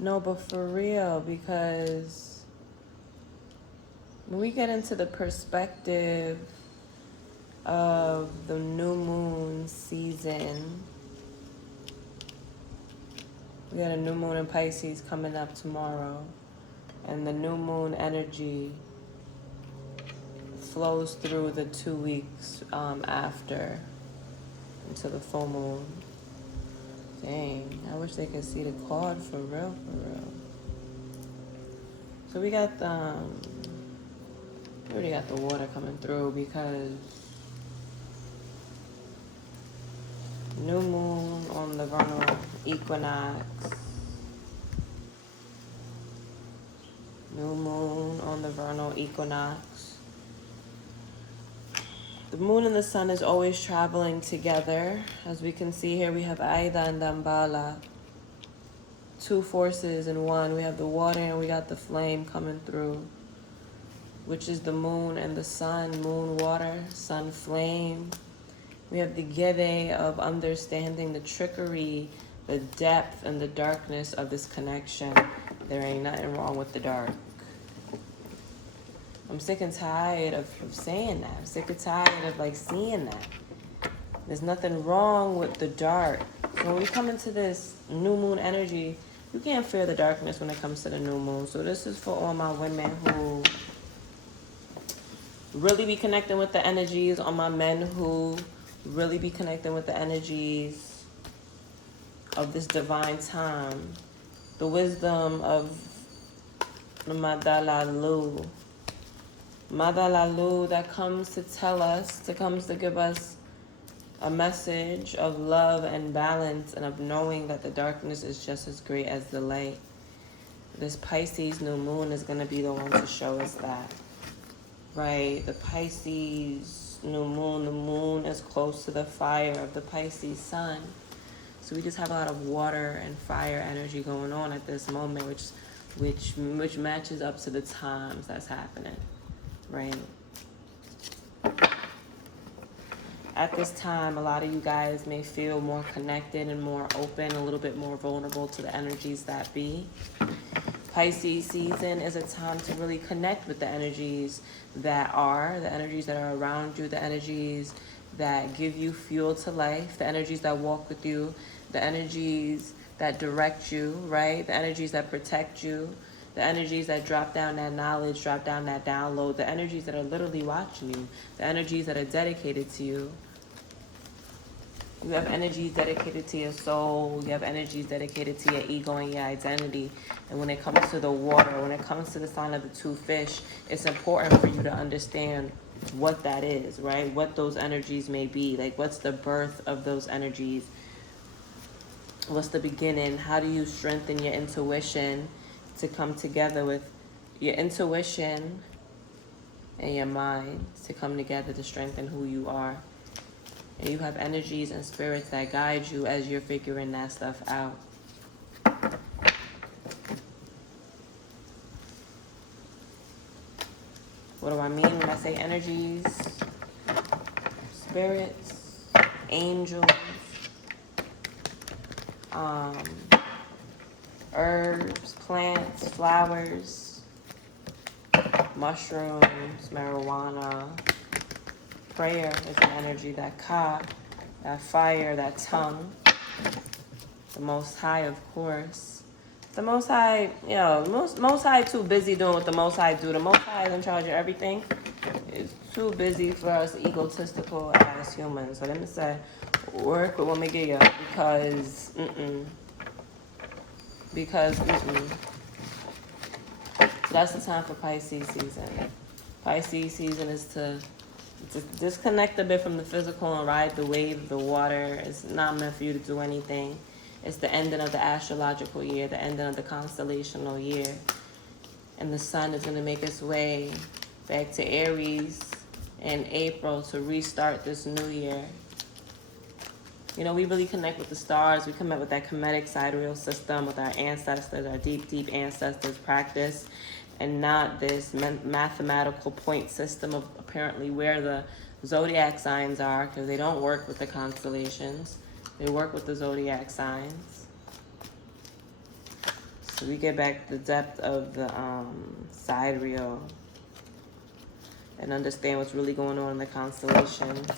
No, but for real, because when we get into the perspective of the new moon season, we got a new moon in Pisces coming up tomorrow, and the new moon energy flows through the 2 weeks after into the full moon. Dang, I wish they could see the card for real, for real. So we got we already got the water coming through because new moon on the vernal equinox. New moon on the vernal equinox. The moon and the sun is always traveling together. As we can see here, we have Aida and Dambala. Two forces in one. We have the water and we got the flame coming through, which is the moon and the sun. Moon, water, sun, flame. We have the gede of understanding the trickery, the depth, and the darkness of this connection. There ain't nothing wrong with the dark. I'm sick and tired of saying that. I'm sick and tired of like seeing that. There's nothing wrong with the dark. So when we come into this new moon energy, you can't fear the darkness when it comes to the new moon. So this is for all my women who really be connecting with the energies, all my men who really be connecting with the energies of this divine time. The wisdom of the Madalalu. Madalalu that comes to tell us, that comes to give us a message of love and balance and of knowing that the darkness is just as great as the light. This Pisces new moon is going to be the one to show us that. Right? The Pisces new moon, the moon is close to the fire of the Pisces sun. So we just have a lot of water and fire energy going on at this moment, which matches up to the times that's happening. Right? At this time, a lot of you guys may feel more connected and more open, a little bit more vulnerable to the energies that be. Pisces season is a time to really connect with the energies that are around you, the energies that give you fuel to life, the energies that walk with you, the energies that direct you, right? The energies that protect you, the energies that drop down that knowledge, drop down that download, the energies that are literally watching you, the energies that are dedicated to you. You have energies dedicated to your soul. You have energies dedicated to your ego and your identity. And when it comes to the water, when it comes to the sign of the two fish, it's important for you to understand what that is, right? What those energies may be. Like, what's the birth of those energies? What's the beginning? How do you strengthen your intuition to come together with your intuition and your mind to come together to strengthen who you are? And you have energies and spirits that guide you as you're figuring that stuff out. What do I mean when I say energies? Spirits, angels, herbs, plants, flowers, mushrooms, marijuana. Prayer is an energy, that ka, that fire, that tongue. The Most High, of course. The Most High, Most High too busy doing what the Most High do. The Most High is in charge of everything. It's too busy for us egotistical as humans. So let me say, work with what me give you, because, So that's the time for Pisces season. Pisces season is to disconnect a bit from the physical and ride the wave of the water. It's not meant for you to do anything. It's the ending of the astrological year, the ending of the constellational year. And the sun is going to make its way back to Aries in April to restart this new year. You know, we really connect with the stars. We connect with that Kemetic sidereal system, with our ancestors, our deep, deep ancestors' practice, and not this mathematical point system of apparently where the zodiac signs are, because they don't work with the constellations. They work with the zodiac signs. So we get back the depth of the sidereal and understand what's really going on in the constellations.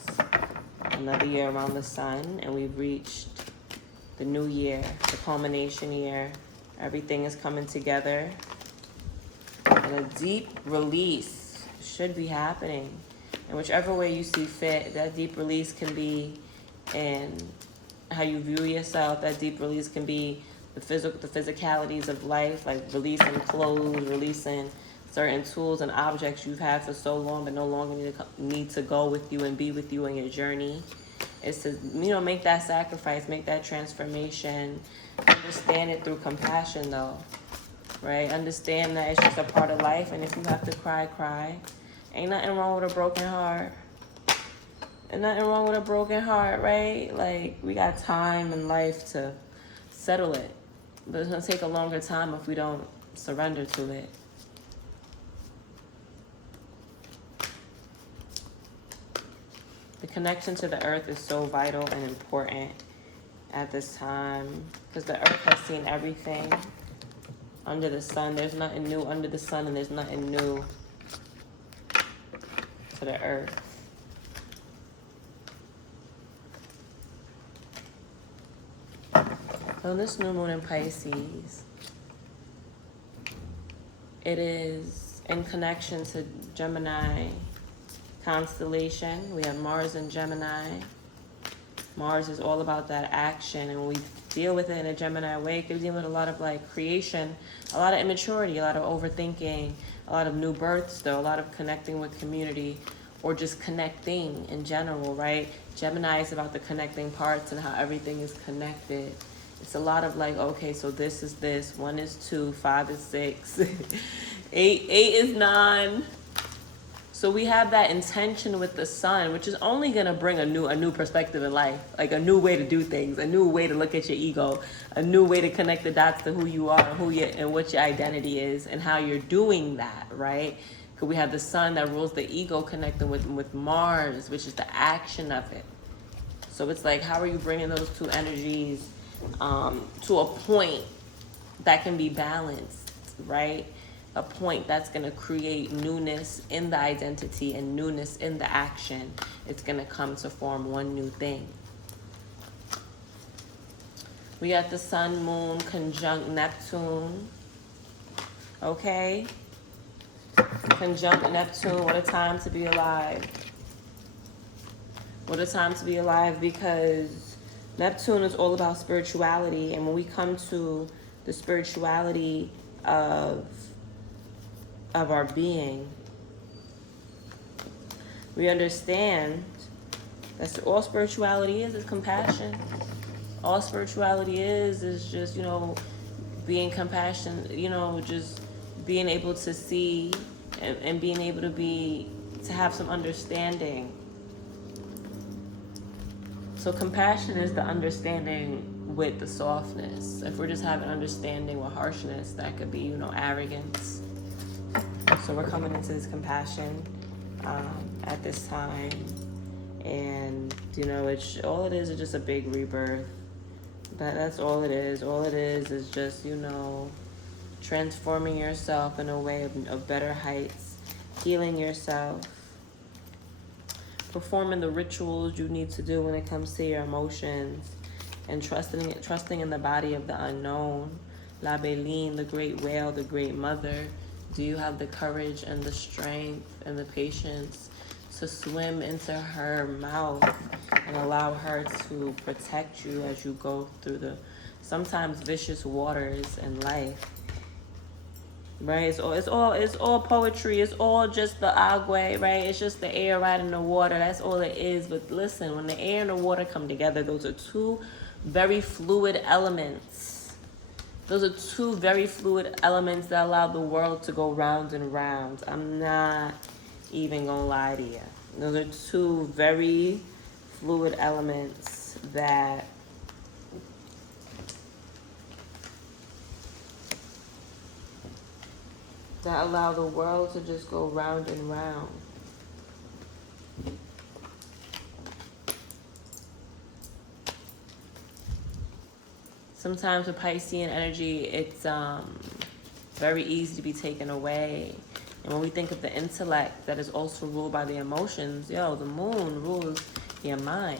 Another year around the sun, and we've reached the new year, the culmination year. Everything is coming together, and a deep release should be happening. And whichever way you see fit, that deep release can be in how you view yourself. That deep release can be the physicalities of life, like releasing clothes, releasing certain tools and objects you've had for so long but no longer need to go with you and be with you in your journey. It's to, make that sacrifice, make that transformation. Understand it through compassion, though, right? Understand that it's just a part of life, and if you have to cry, cry. Ain't nothing wrong with a broken heart. And nothing wrong with a broken heart, right? Like, we got time in life to settle it. But it's going to take a longer time if we don't surrender to it. The connection to the earth is so vital and important at this time, because the earth has seen everything under the sun. There's nothing new under the sun, and there's nothing new to the earth. So this new moon in Pisces, it is in connection to Gemini constellation. We have Mars in Gemini. Mars is all about that action, and when we deal with it in a Gemini way, it gives you a lot of like creation, a lot of immaturity, a lot of overthinking, a lot of new births, though, a lot of connecting with community, or just connecting in general, right? Gemini is about the connecting parts and how everything is connected. It's a lot of like, okay, so this is this, 1 is 2, 5 is 6, 8 is 9. So we have that intention with the sun, which is only gonna bring a new perspective in life, like a new way to do things, a new way to look at your ego, a new way to connect the dots to who you are, and what your identity is, and how you're doing that, right? Because we have the sun that rules the ego connecting with Mars, which is the action of it. So it's like, how are you bringing those two energies to a point that can be balanced, right? A point that's going to create newness in the identity and newness in the action. It's going to come to form one new thing. We got the sun, moon, conjunct Neptune. Okay? Conjunct Neptune, what a time to be alive. What a time to be alive, because Neptune is all about spirituality. And when we come to the spirituality of our being, we understand that all spirituality is compassion. All spirituality is just, being compassionate, just being able to see and being able to have some understanding. So compassion is the understanding with the softness. If we're just having understanding with harshness, that could be, arrogance. So we're coming into this compassion at this time, and it's all it is just a big rebirth. That's all it is. All it is just transforming yourself in a way of better heights, healing yourself, performing the rituals you need to do when it comes to your emotions, and trusting in the body of the unknown. La Béline, the great whale, the great mother. Do you have the courage and the strength and the patience to swim into her mouth and allow her to protect you as you go through the sometimes vicious waters in life? Right? It's all poetry. It's all just the agua, right? It's just the air right in the water. That's all it is. But listen, when the air and the water come together, those are two very fluid elements. Those are two very fluid elements that allow the world to go round and round. I'm not even gonna lie to you. Those are two very fluid elements that allow the world to just go round and round. Sometimes with Piscean energy, it's very easy to be taken away. And when we think of the intellect that is also ruled by the emotions, the moon rules your mind.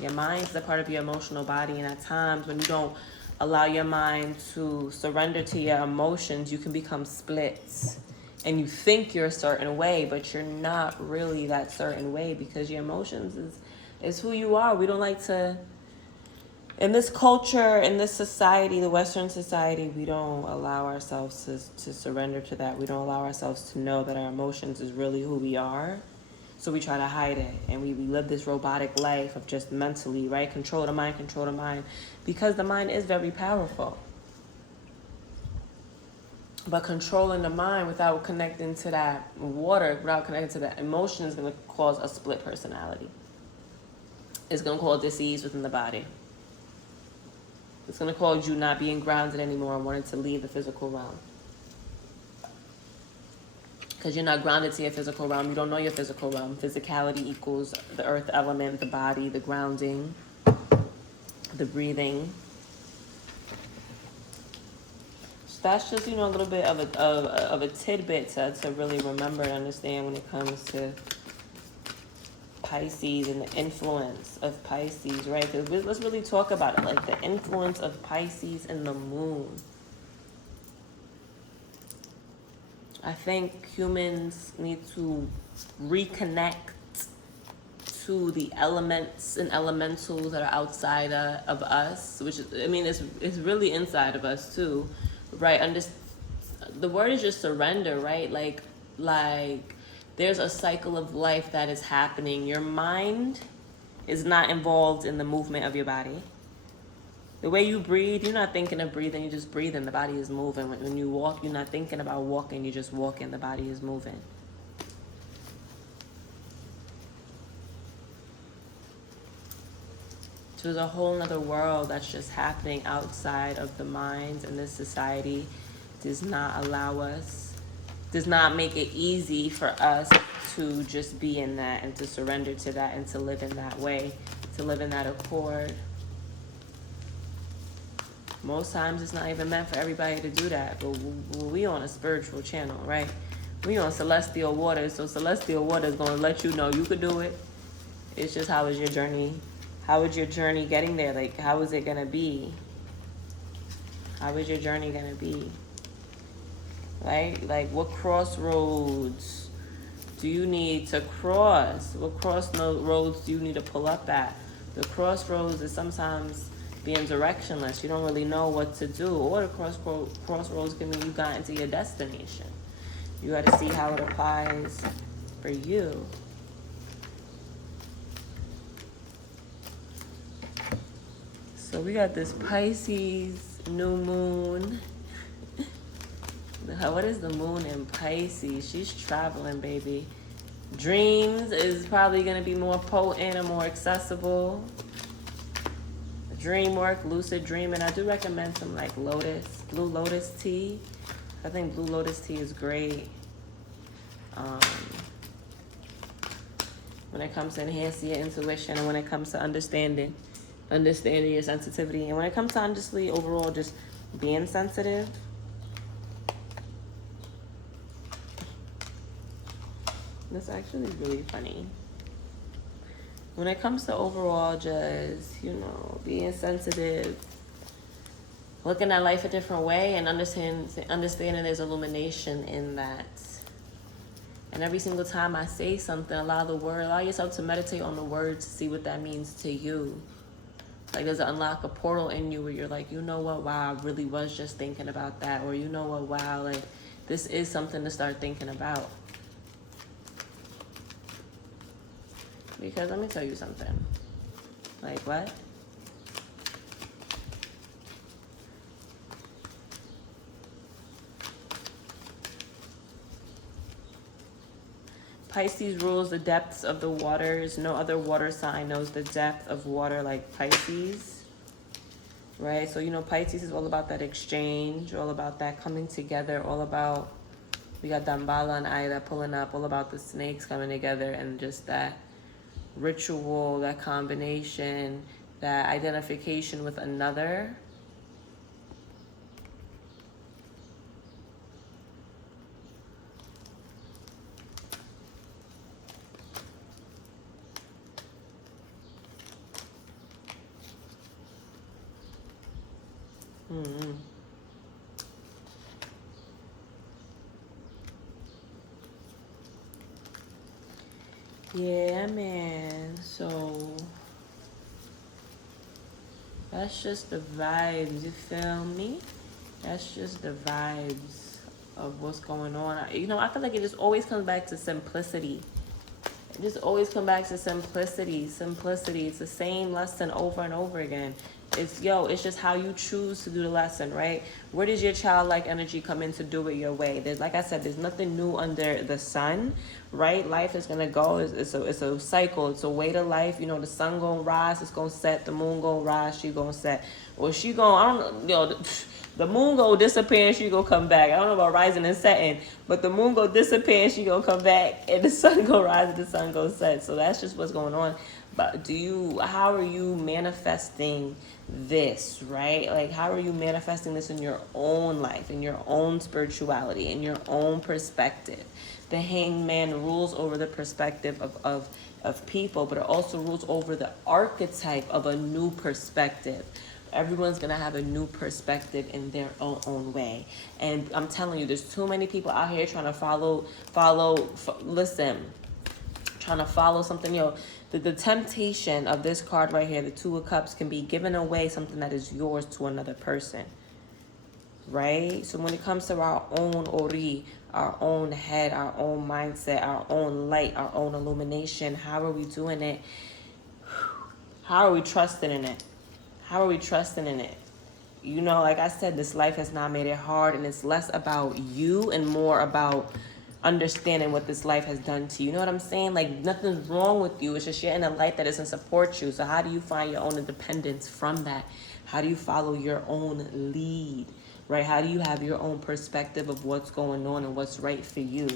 Your mind is a part of your emotional body, and at times when you don't allow your mind to surrender to your emotions, you can become split. And you think you're a certain way, but you're not really that certain way, because your emotions is who you are. We don't like to, in this culture, in this society, the Western society, we don't allow ourselves to surrender to that. We don't allow ourselves to know that our emotions is really who we are. So we try to hide it, and we live this robotic life of just mentally, right? Control the mind, because the mind is very powerful. But controlling the mind without connecting to that water, without connecting to that emotion, is going to cause a split personality. It's going to cause disease within the body. It's going to cause you not being grounded anymore and wanting to leave the physical realm. Because you're not grounded to your physical realm. You don't know your physical realm. Physicality equals the earth element, the body, the grounding, the breathing. So that's just, a little bit of a tidbit to really remember and understand when it comes to Pisces and the influence of Pisces, right? Because let's really talk about it, like the influence of Pisces and the moon. I think humans need to reconnect to the elements and elementals that are outside of us, which is, it's really inside of us too, right? The word is just surrender, right? Like there's a cycle of life that is happening. Your mind is not involved in the movement of your body. The way you breathe, you're not thinking of breathing, you just breathing. The body is moving. When you walk, you're not thinking about walking, you just walking. The body is moving. So there's a whole nother world that's just happening outside of the mind, and this society does not make it easy for us to just be in that and to surrender to that and to live in that way, to live in that accord. Most times it's not even meant for everybody to do that, but we on a spiritual channel, right? We on celestial waters, so celestial water is going to let you know you could do it. It's just, how is your journey? How is your journey getting there? Like, how is it going to be? How is your journey going to be? Right? Like, what crossroads do you need to cross? What crossroads do you need to pull up at? The crossroads is sometimes being directionless. You don't really know what to do. Or the crossroads can mean you got into your destination. You got to see how it applies for you. So we got this Pisces new moon. What is the moon in Pisces? She's traveling, baby. Dreams is probably going to be more potent and more accessible. Dream work, lucid dreaming. I do recommend some like blue lotus tea. I think blue lotus tea is great when it comes to enhancing your intuition, and when it comes to understanding your sensitivity, and when it comes to honestly overall just being sensitive. That's actually really funny. When it comes to overall just, being sensitive, looking at life a different way, and understanding there's illumination in that. And every single time I say something, allow yourself to meditate on the words to see what that means to you. Like, does it unlock a portal in you where you're like, you know what, wow, I really was just thinking about that. Or you know what, wow, like, this is something to start thinking about. Because let me tell you something. Like, what? Pisces rules the depths of the waters. No other water sign knows the depth of water like Pisces. Right? So, Pisces is all about that exchange, all about that coming together, all about, we got Dambala and Ida pulling up, all about the snakes coming together and just that ritual, that combination, that identification with another. Mm-hmm. Yeah, man. So that's just the vibes, you feel me? That's just the vibes of what's going on. You know, I feel like it just always comes back to simplicity. It just always comes back to simplicity. Simplicity. It's the same lesson over and over again. It's just how you choose to do the lesson, right? Where does your childlike energy come in to do it your way? There's, like I said, there's nothing new under the sun, right? Life is gonna go. It's a cycle. It's a way to life. You know, the sun gonna rise, it's gonna set. The moon gonna rise, she gonna set. Or she gonna, I don't know, you know. The moon go disappear and she go come back. I don't know about rising and setting, but the moon go disappear and she go come back, and the sun go rise and the sun go set. So that's just what's going on. But how are you manifesting this, right? Like, how are you manifesting this in your own life, in your own spirituality, in your own perspective? The hangman rules over the perspective of people, but it also rules over the archetype of a new perspective. Everyone's gonna have a new perspective in their own way, and I'm telling you, there's too many people out here trying to listen, trying to follow something. The temptation of this card right here, the Two of Cups, can be giving away something that is yours to another person, right? So when it comes to our own ori, our own head, our own mindset, our own light, our own illumination, how are we doing it? How are we trusting in it? How are we trusting in it? You know, like I said, this life has not made it hard, and it's less about you and more about understanding what this life has done to you. You know what I'm saying? Like, nothing's wrong with you. It's just you're in a light that doesn't support you. So how do you find your own independence from that? How do you follow your own lead? Right? How do you have your own perspective of what's going on and what's right for you?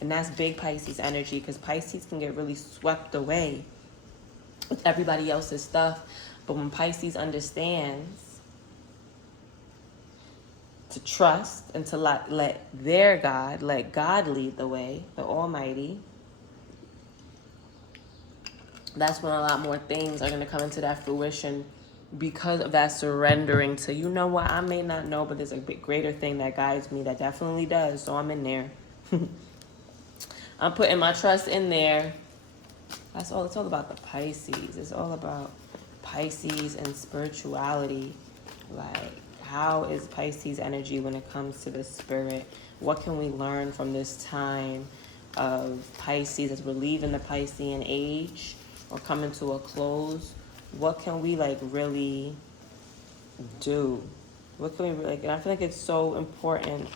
And that's big Pisces energy, because Pisces can get really swept away with everybody else's stuff. But when Pisces understands to trust and to let God lead the way, the Almighty, that's when a lot more things are going to come into that fruition, because of that surrendering to, you know what, I may not know, but there's a bit greater thing that guides me, that definitely does. So I'm in there. I'm putting my trust in there. That's all. It's all about the Pisces. It's all about Pisces and spirituality. Like, how is Pisces energy when it comes to the spirit? What can we learn from this time of Pisces as we're leaving the Piscean age or coming to a close? What can we really do? What can we and I feel like it's so important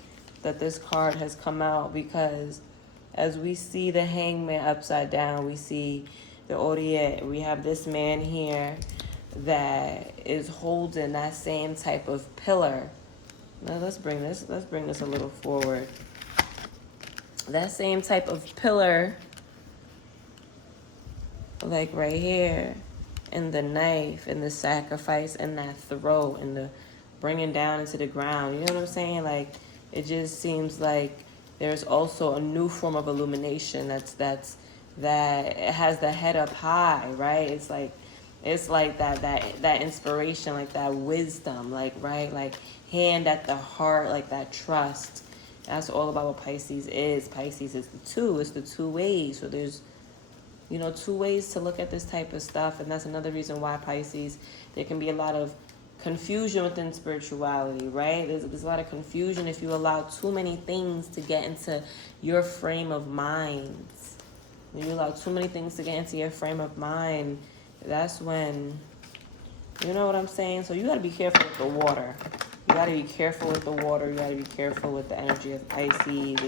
that this card has come out, because as we see the hangman upside down, we see the Oriet. We have this man here that is holding that same type of pillar. Now let's bring this a little forward. That same type of pillar, like right here, and the knife and the sacrifice and that throw and the bringing down into the ground. You know what I'm saying? Like, it just seems like there's also a new form of illumination that has the head up high, right? It's like that inspiration, like that wisdom, right? Like, hand at the heart, like that trust. That's all about what Pisces is. Pisces is it's the two ways. So there's, two ways to look at this type of stuff. And that's another reason why Pisces, there can be a lot of confusion within spirituality, right? There's a lot of confusion if you allow too many things to get into your frame of mind. When you allow too many things to get into your frame of mind, that's when, you know what I'm saying? So you got to be careful with the water. You got to be careful with the water. You got to be careful with the energy of Pisces.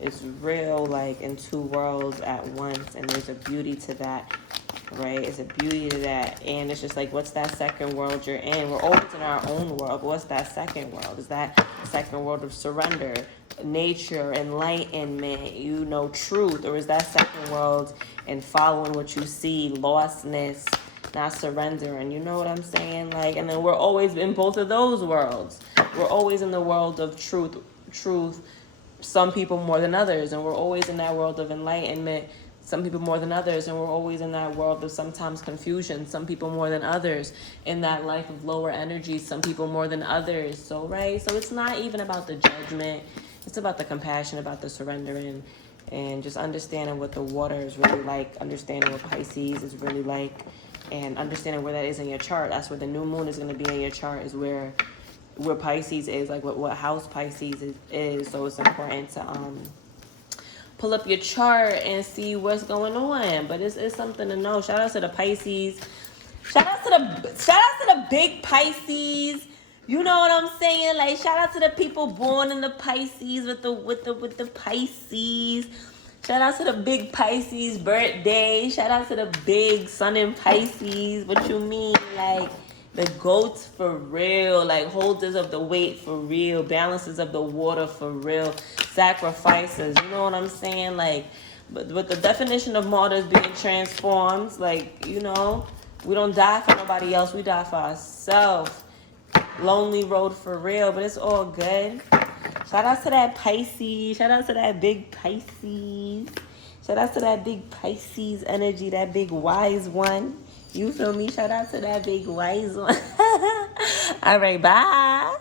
It's real, like, in two worlds at once, and there's a beauty to that, right? It's a beauty to that. And it's just like, what's that second world you're in? We're always in our own world, but what's that second world? Is that second world of surrender, nature, enlightenment, truth? Or is that second world and following what you see, lostness, not surrendering. You know what I'm saying? Like, and then we're always in both of those worlds. We're always in the world of truth, some people more than others, and we're always in that world of enlightenment, some people more than others, and we're always in that world of sometimes confusion, some people more than others, in that life of lower energy, some people more than others. So right, so it's not even about the judgment, it's about the compassion, about the surrendering, and just understanding what the water is really like, understanding what Pisces is really like, and understanding where that is in your chart. That's where the new moon is going to be in your chart, is where Pisces is, like what house Pisces is. So it's important to pull up your chart and see what's going on. But it's something to know. Shout out to the Pisces. Shout out to the big Pisces. You know what I'm saying? Like, shout out to the people born in the Pisces with the Pisces. Shout out to the big Pisces birthday. Shout out to the big sun in Pisces. What you mean? Like, the goats for real. Like, holders of the weight for real. Balancers of the water for real. Sacrifices. You know what I'm saying? Like, but with the definition of martyrs being transformed, like, you know, we don't die for nobody else. We die for ourselves. Lonely road for real, but it's all good. Shout out to that Pisces. Shout out to that big Pisces. Shout out to that big Pisces energy, that big wise one. You feel me? Shout out to that big wise one. All right, bye.